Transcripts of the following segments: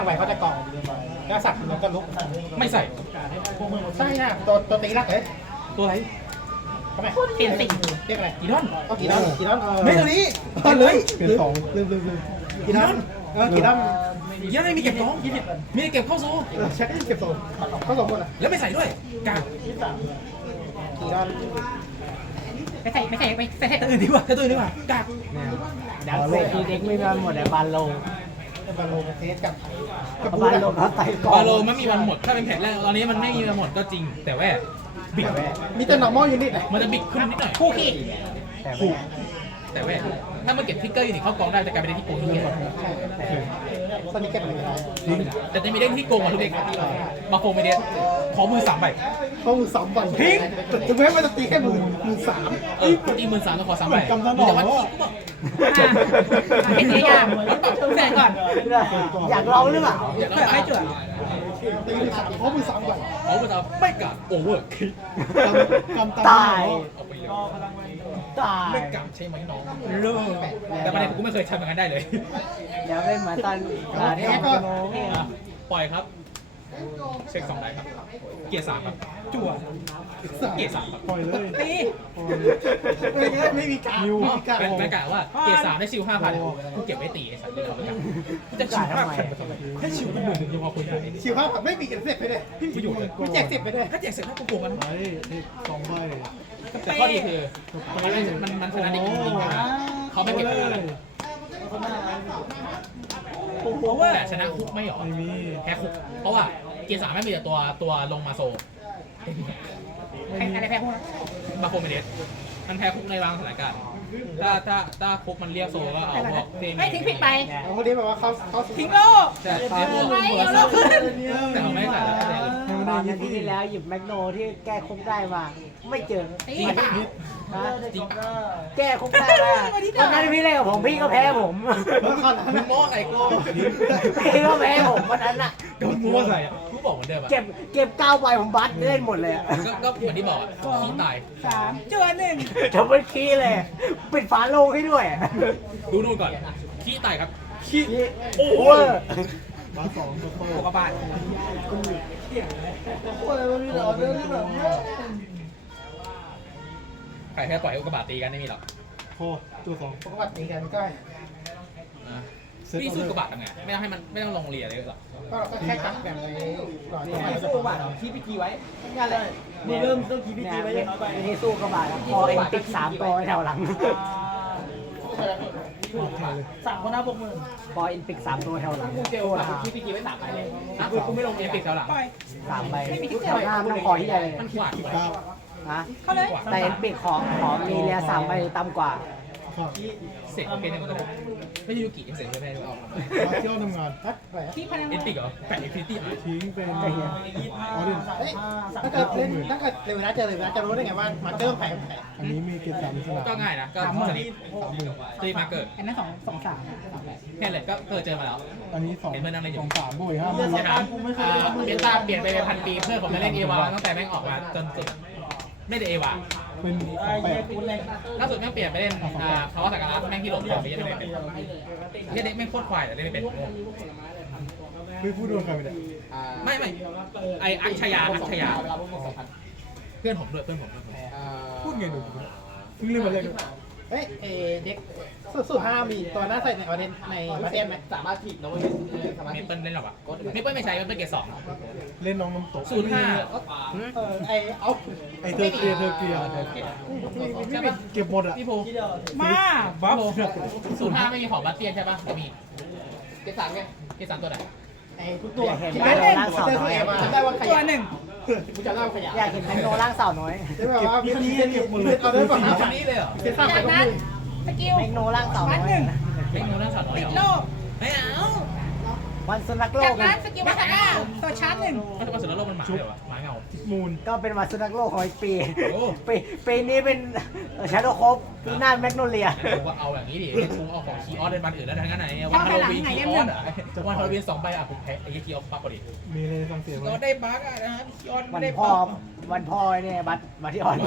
ไปเขาจะกล่องแล้วสักแล้วก็ลุกไม่ใส่ใช่ฮะตัวตีรักเลยตัวอะไรทำไมเปลี่ยนสิ่งเรียกอะไรกีดอนก็กี่ด้านกี่ด้านไม่ตัวนี้เลยเปลี่ยนสองลืมกี่ด้านกี่ด้านยังไม่มีเก็บของมีเก็บเข้าโซ่เช็คเก็บส่งเขาส่งหมดอ่ะแล้วไม่ใส่ด้วยกากกี่ด้านไม่ใช่ตัวอื่นดีกว่าตัวอื่นดีกว่ากากดักเซตเด็กไม่มาหมดแต่บาโลบาโลเทสกับบาโลเขาใส่กล่องบาโลมันมีวันหมดถ้าเป็นแผนแรกตอนนี้มันไม่มีวันหมดก็จริง แต่ว่าบิดมีแต่ normal unit ไหนมันจะบิดขึ้นนิดหน่อยคู่ขี้แต่ว่าแต่ว่าถ้ามันเก็บทิกเกอร์อยู่ในเข้ากองได้จะกลายเป็นที่โกงที่เกียจตอนนี้เก็บอะไรกันแต่จะมีเด้งที่โกงมาทุกเด็กมาโฟมเดสขอมือ3 ใบเขามือ3 ใบทิ้งถึงแม้มันจะตีแค่มือ3 ตี13ต้องขอ3 ใบแต่ว่าเห็นยากเสร็จก่อนอยากลองหรือเปล่าเกิดไม่จุดตีมือ3เขามือ3 ใบเขาจะไม่กัดโอเวอร์คิดตายตายไม่กัดใช่ไหมน้องแต่ประเด็นกูไม่เคยทำอย่างนั้นได้เลยเดี๋ยวเป็นเหมือนตอนที่เราโน้เนี่ยปล่อยครับเช็ค2 ได้ครับเกียร์3ครับจั่วเกียร์3ครับปล่อยเลยตีไม่มีการเป็นประกาศว่าเกียร์3ได้ชิว 5,000กูเก็บไว้ตีไอ้สัตว์ที่เราประกาศจะชิว5,000ให้ชิวเป็น10,000ยังพอคุยได้ชิวภาพแบบไม่มีเก็บเสร็จไปเลยประโยชน์เลยมีแจกเสร็จไปเลยถ้าแจกเสร็จถ้ากูโกงกัน 2 ใบแต่ข้อดีคือมันชนะได้จริงๆนะเขาไม่เก็บอะไร แต่ชนะคุกไม่หรอไม่มีแพ้คุกเพราะว่าเกียร์3ไม่มีแต่ตัวลงมาโซอะไรแพ้พวกนั้นมาโฟเมเดสมันแพ้คุกในบางสถานการณ์ถ้าคุกมันเรียกโซก็เอาพวกเตมีไม่ทิ้งผิดไปคนนี้แบบว่าเขาทิ้งโลกแต่เรียกพวกไม่เอาโลกขึ้นแต่เราไม่ใส่แล้วแต่ตอนนาทีที่แล้วหยิบแมกโนที่แก้คุกได้มา ไม่เจอตีเปล่าจริงแก้คุกได้มาวันนั้นพี่เล่นกับผมพี่ก็แพ้ผมมึงโม้ไอ้โก้พี่ก็แพ้ผมวันนั้นอ่ะก็มึงโม้ใส่กูบอกเหมือนเดิมอะเก็บ9 ใบผมบัตเล่นหมดเลยอะก็เหมือนที่บอกอะขี้ตาย 3 1 จบเป็นคีย์เลยปิดฝาโลงให้ด้วยดูนู่นก่อนขี้ตายครับโอ้โหมา2ตัวโตปกบาทใครแค่ปล่อยอุกกาบาตตีกันไม่มีหรอกโคตัว2 ปกติกันก็พี่สู้อุกกาบาตทำไงไม่ต้องให้มันไม่ต้องลงเรียเลยหรอกก็แค่จับแบบนี้หล่อไม่สู้บาทหรอคีพิธีไว้งั้นเลยนี่เริ่มต้องคีพีจีไว้ยังน้อยไปนี่สู้กระบาดพอเอ็นติก3 ตัวแถวหลัง 3 คนนะ60,000 พอเอ็นติก3 ตัวแถวหลังเจลแบบคีพิธีไว้3 ใบเลยนะกูไม่ลงเอปิกแถวหลัง 3 ใบแถวหน้ามันต้องคอที่ใหญ่เลยมันขวาดนะเข้าเลยแต่เอ็นติกของมีเรีย3 ใบต่ำกว่าครับเสร็จเป็นยังไงไม่ใช่ยูกิยังเสร็จไม่ได้ออกมาเที่ยวทำงานที่พลังเอปิกเหรอแปะเอฟิตี้อ่ะทิ้งเป็นออดินถ้าเกิดเล่นถ้าเกิดเร็วนะเจอเร็วนะจะรู้ได้ไงว่ามันเริ่มแผงอันนี้มีเกต3สนามก็ง่ายนะก็สลิปตีมาเกิดอันนั้น2 3 แค่เลยก็เจอมาแล้วอันนี้2 2 3บวก5 เดี๋ยวถามเบต้าเปลี่ยนไปเป็น1,000 ปีเพื่อผมมาเล่นเอวาตั้งแต่แม่งออกมาจนสุดไม่ได้เอวาเป็น28 ล่าสุดแม่งเปลี่ยนไปเล่นภาวะสักการะแม่งที่หลงของนี้ยังไม่เป็นเฮียเด็กแม่งโคตรควายแต่เล่นไม่เป็นไม่พูดโดนใครไม่ได้ไม่ไออักชยาเพื่อนผมด้วยเพื่อนผมพูดไงดูเพิ่งเล่นมาแรกเฮ้ยเด็กสูตร5มีตัวหน้าใส่ในออเดนในมาเดนไหมสามารถถีบนะเว้ยเมเปิลเล่นหรอวะเมเปิลไม่ใช้เมเปิลเกรด2 เล่นน้องน้ำตก 05 เอาไอเธอเกลียเก็บหมดอ่ะพี่ภูมาบัฟ 05ไม่มีของบัตเตียนใช่ปะจะมีเกรด3ไงเกรด3ตัวไหนทุกตัวแมกโนล่างสาวน้อยจำได้ว่าขตัยะว1 กูจำได้ว่าขยะอยากเห็นแมกโนล่างสาวน้อยใช่ไหมว่าพี่นี่เก็บหมดเลยเอาเดินก่อนนะคนนี้เลยเหรอเก็บข้าวจาไปกก็นั้นมีสกิลแมกโนล่างสาวน้อยไม่งูน่าสั่นน้อยติดเหรโลอก ไม่เอาวันสุนัขโลจากกนั้นสกิลมาสก้าตัวชาร์จ1 มันจะมาสุดแล้วโลกมันหมาเลยวะหมาเงามูลก็เป็นวันสุนัขโลกของอีกปีโอ้ปีนี้เป็นชาโดว์คอปปีหน้าแมกโนเลียผมว่าเอาอย่างนี้ดิกูเอาของคีออสเป็นวันอื่นแล้วทั้งนั้นไหนวันฮาโลวีนคีออสอ่ะวันฮาโลวีน2 ใบอ่ะผมแพ้ไอ้คีออสปั๊บพอดีมีอะไรฟังเสียงไหมก็ได้บั๊กอ่ะนะครับคีออสวัไม่นได้พ่อปั๊บวันพ่อเนี่ยบัตที่อ่อน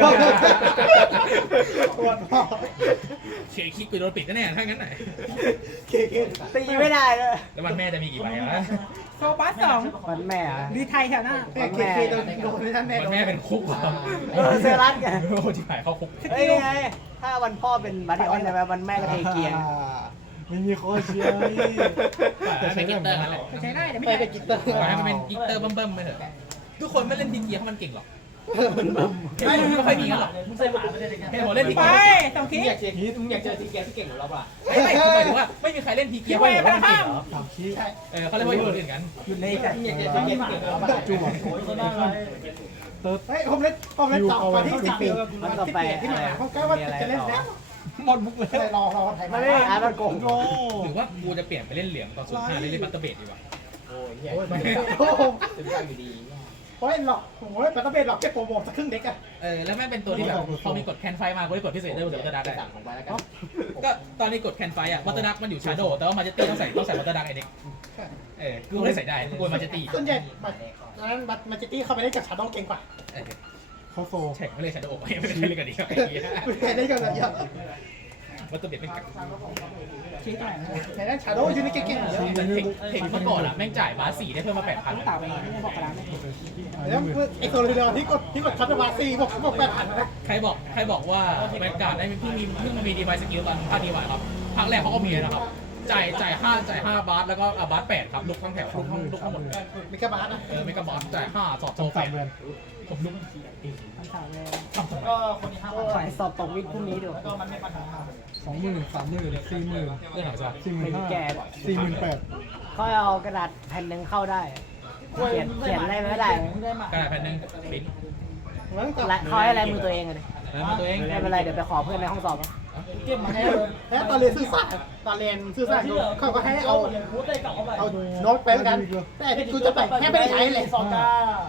ตัวพ่อเชียร์คิกกูโดนปิดแน่ๆถ้างั้นไหนตีไม่ได้เลยแล้ววันแม่จะมีกี่ใบอ่ะโซบัส2 วันแม่อะรีไทยแถวหน้าเคโดนนั่นแน่วันแม่เป็นคุกว่ะเซรัสไงโอ้ที่หายเข้าคุกเฮ้ยไงถ้าวันพ่อเป็นบัตที่อ่อนใช่ไหมวันแม่ก็เทเกียร์ไม่มีโคเชียร์แต่แต่ใช้ไม่ได้กิตไหมเตอร์นั่นแหละใช้ได้แต่ไม่ไปได้เป็นกิตเตอร์ปล่อยให้มันเป็นกิตเตอร์เบิ่มๆไปเถอะทุกคนไม่เล่นทีเกียร์เพราะมันเก่งหรอกไม่ไม่ค่อยมีกันหรอกเห็นผมเล่นทีไปเกียร์ 2 คิดมึงอยากเจอทีเกียร์ที่เก่งกว่าเราป่ะไม่หมายถึงว่าไม่มีใครเล่นทีเกียร์เพราะว่ามันเก่งเหรอสามชี้เขาเล่นว่าอยู่คนอื่นกันหยุดเลยแต่มึงอยากเจอทีเกียร์ที่เก่งกว่าเราป่ะจั่วเติร์ดเฮ้ยผมเล่นต่อวันที่10 ปีวันที่11ที่มาผมก็ว่าจะเล่นแล้วหมดมุกเลยรอไทยมันไม่ได้อาร์ตมันโกงโอ้หรือว่ากูจะเปลี่ยนไปเล่นเหลืองตอน05เล่นบัตเตอร์เบดดีกว่าโอ้ยเหี้ยโอ้โหถึงฟังอยู่ดีโอ้ยหลอกโอ้ยปัตตาเบนหลอกแค่โปรโมทสักครึ่งเด็กอะแล้วแม่งเป็นตัวที่แบบพอมีกดแคนไฟมากูได้กดพิเศษได้บัตเตอร์ดักได้สั่งของไปแล้วกันก็ตอนนี้กดแคนไฟอ่ะบัตเตอร์ดักมันอยู่ชาโดว์แต่ว่ามาเจตี้ต้องใส่บัตเตอร์ดักไอเด็กกูไม่ได้ใส่ได้กูมาเจตี้ส่วนใหญ่ตอนนั้นบัตมาจิตี้เข้าไปเล่นกับชาโดว์เก่งกว่าเขาโซแข่งไม่เลยชาโดว์ไม่ได้เล่นกันดีกว่าไอ้เหี้ยคุณใครได้กันแบบเยอะบัตเตอร์เบดเป็นกักคิดหน่อยใครได้ชาโดว์ยูนิเก่งๆเยอะแต่เทคเมื่อก่อนอ่ะแม่งจ่ายมา4ได้เพิ่มมา 8,000 ต้องต่าไปไม่ได้บอกกระดานไม่แล้วไอ้โซลูดอที่กดคัตวาซีบอก8,000นะใครบอกว่าแวนการ์ดได้เพิ่งมามีดีไวสกิลตอนภาคนี้ว่ะครับภาคแรกเขาก็มีนะครับจ่าย5บาทแล้วก็บาท8ครับลุกทั้งแถวลุกทั้งหมดมิกาบาสนะไม่กระบอกจ่าย5สอบโซต้องแฟสามนเดือนผมลุกคำถามเลยก็คนที่ห้าขอให้สอบตกวิทย์พรุ่งนี้ดูก็มันไม่ปัญหา 20,000 30,000 40,000 เรื่องไหนใช่ปะ 45,000 48,000 เขาเอากระดาษแผ่นหนึ่งเข้าได้เขียนอะไรไม่ได้กระดาษแผ่นหนึ่งปิ้นเขาให้อะไรมือตัวเองเลยแล้วมาตัวเองไม่เป็นไรเดี๋ยวไปขอเพื่อนในห้องสอบเก็บมาให้แล้วตอนเรียนซื่อสัตย์ตอนเรียนซื่อสัตย์เขาก็ให้เอาโน้ตไปเหมือนกันแต่ที่กูจะไปแค่ไม่ได้ใช้เลยซอก้า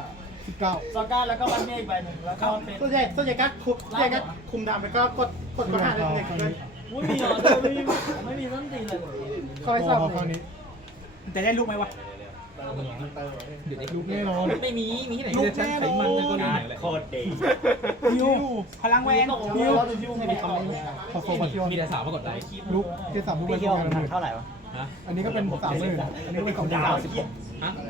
19 ซอก้าแล้วก็วันเมฆใบหนึ่งแล้วก็เป็นส่วนใหญ่ก็คุมดำไปก็กดหาเด็กเลยไม่มีเหรอไม่มีต้นตีเลยคอยสอบครั้งนี้แต่ได้ลูกไหมวะลูกแน่นอนไม่มีที่ไหนจะใช้ไขมันจะก็นี่แหละโคตรดีฮิวพลังแวนฮิวเขาโซมาเที่ยวมีแต่สาวมากดไลค์ลูกเกสามลูกพี่ไปเที่ยวทำงานเท่าไหร่วะฮะอันนี้ก็เป็น30,000อันนี้ก็เป็นของดาวฮะ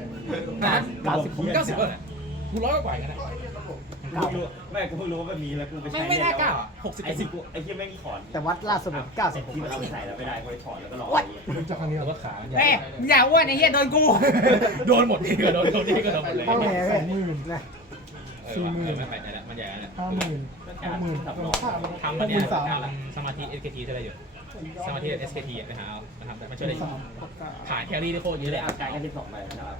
90ก็แหละกูร้อยกว่ากันนะไม่กูเพิ่งรู้ว่ามันมีแล้วกูไปใช้ไม่ได้9อ่ะ60 ไอ้สิกูไอ้ที่แม่งถอนแต่วัดล่าสุด90 ที่มันเอาไปใส่แล้วไม่ได้กูไปถอนแล้วก็รอรู้จักครั้งนี้แต่เหรว่าอขาเฮ้ยอย่าอ้วนไอ้เหี้ยโดนกูโดนหมดที่ก็โดนที่ก็โดนหมดเลยห้องแหน 20,000 นะไม่ไปแล้วมันใหญ่แล้ว 50,000 60,000 ทำมันเนี่ยสมาธิ SKT ใช่ไหมอยู่สมาธิ SKT ไปหานะครับมันช่วยได้ผ่านแครี่ได้โคตรเยอะเลยอาการกันที่2ใบนะครับ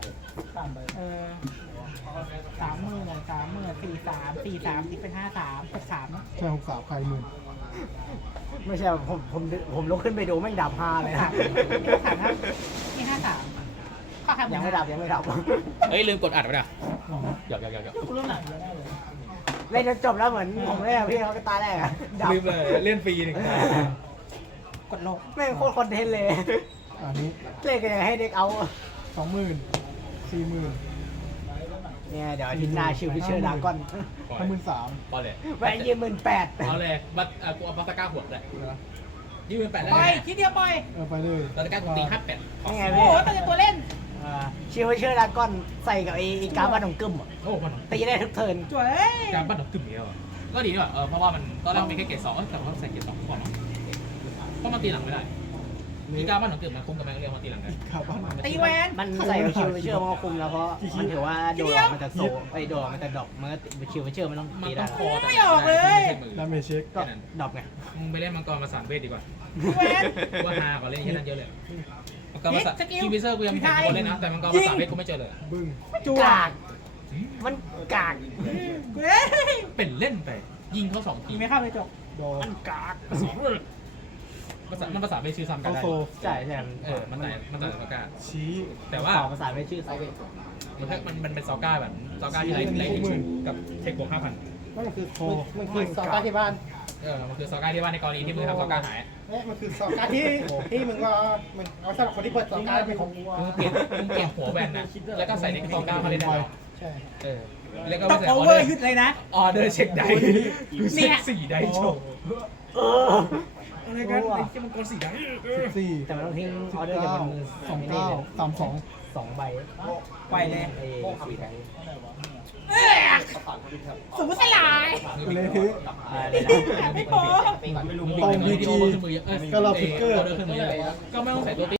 30,000 43,000 43 43นี่เป็น53 63นะใช่63ใครหมื่นไม่ใช่ผมลุกขึ้นไปดูแม่งดับ5เลยนะ 53ครับนี่53ข้อครับยังไม่ดับเฮ้ยลืมกดอัดไว้ด่ะหยอกกูเริ่มหนักแล้วเลยเล่นจนจบแล้วเหมือนผมเล่นกับพี่เขาก็ตาแรกอะดับลืมเลยเล่นฟรีหนึ่งกดลงแม่งโคตรคอนเทนต์เลยอันนี้เล่นกันยังให้เด็กเอา 20,000 40,000 เนี่ยเดี๋ยวอาทิตย์หน้าชิวพิเชอร์ดากอน 53,000 พอเลยแหวนยืม18,000 เอาเลยบัตกูเอาบัตตะก้าหัวเลยยี่สิบแปดแล้วปล่อยคิดเดียวปล่อยไปเลยบัตตะก้าตี58 นี่ไงโอ้พี่โหตั้งแต่ตัวเล่นชิวพิเชอร์ดากอนใส่กับไอ้การ์บันของกึ่มอะโอ้มันตีได้ทุกเทิร์นสวยการบ้านดอกกึ่มเดียวก็ดีด้วยเพราะว่ามันตอนแรกมีแค่เกรด2แต่ว่าใส่เกรด2ก่อนเพราะมันตีหลังไม่ได้มีการบ้านดอกกึ่มมันคุ้มกับแมงเรียวมาตีหลังได้ขับบ้านตีแวนมันใส่กับชิวพิเชอร์มันก็คุมแล้วเพราะมันถือว่าโดนมันจะโซไอ้โดนมันจะดอกมันก็ชิวพิเชอร์มันต้องมันตีต้ได้องคอดาเมจเช็คก็ดอกไงมึงไปเล่นมังกรมาสานเวทดีกว่าตีแวนว่าฮากว่าเล่นแค่นั้นเยอะเลยมังกรมาสานคิวบิเซอร์กูยังไม่เห็นคนเล่นนะแต่มังกรมาสานเวทกูไม่เจอเลยบึ้งกากมันกากกูเล่นเป็นเล่นไปยิงเขา2ทียิงไม่เข้าเลยจบดอกมันกาก 2 ภาษาไม่ชื่อซ้ำกันเข้าได้โซใช่ใช่มันแต่ซอก้าชี้แต่ว่าภาษาไม่ชื่อไซเวมันเป็นซอก้าแบบซอก้าที่ไล่กับเทคบวก5,000 มันคือซอก้าที่บ้านมันคือซอก้าที่ว่าในกรณีที่มึงทำซอก้าหายเนี่ยมันคือซอก้าที่มึงก็มันเอาสำหรับคนที่เปิดซอก้าเป็นของกูมึงเปลี่ยนหัวแบนนะแล้วก็ใส่ในซอก้ามาเล่นได้ใช่แล้วก็ต้องโอเวอร์หยุดเลยนะออเดอร์เช็คได้เช็ค4ได้โชว์อะไรกันไอ้ที่มันกด4ได้สี่แต่มันต้องทิ้งออเดอร์จากมือ 2 ใบปล่อยเลยไอ้4แทงสูงสลายเลยทีพี่โป๊มึงบินมือที่โอเวอร์ขึ้นมือเยอะก็ไม่ต้องใส่ตัว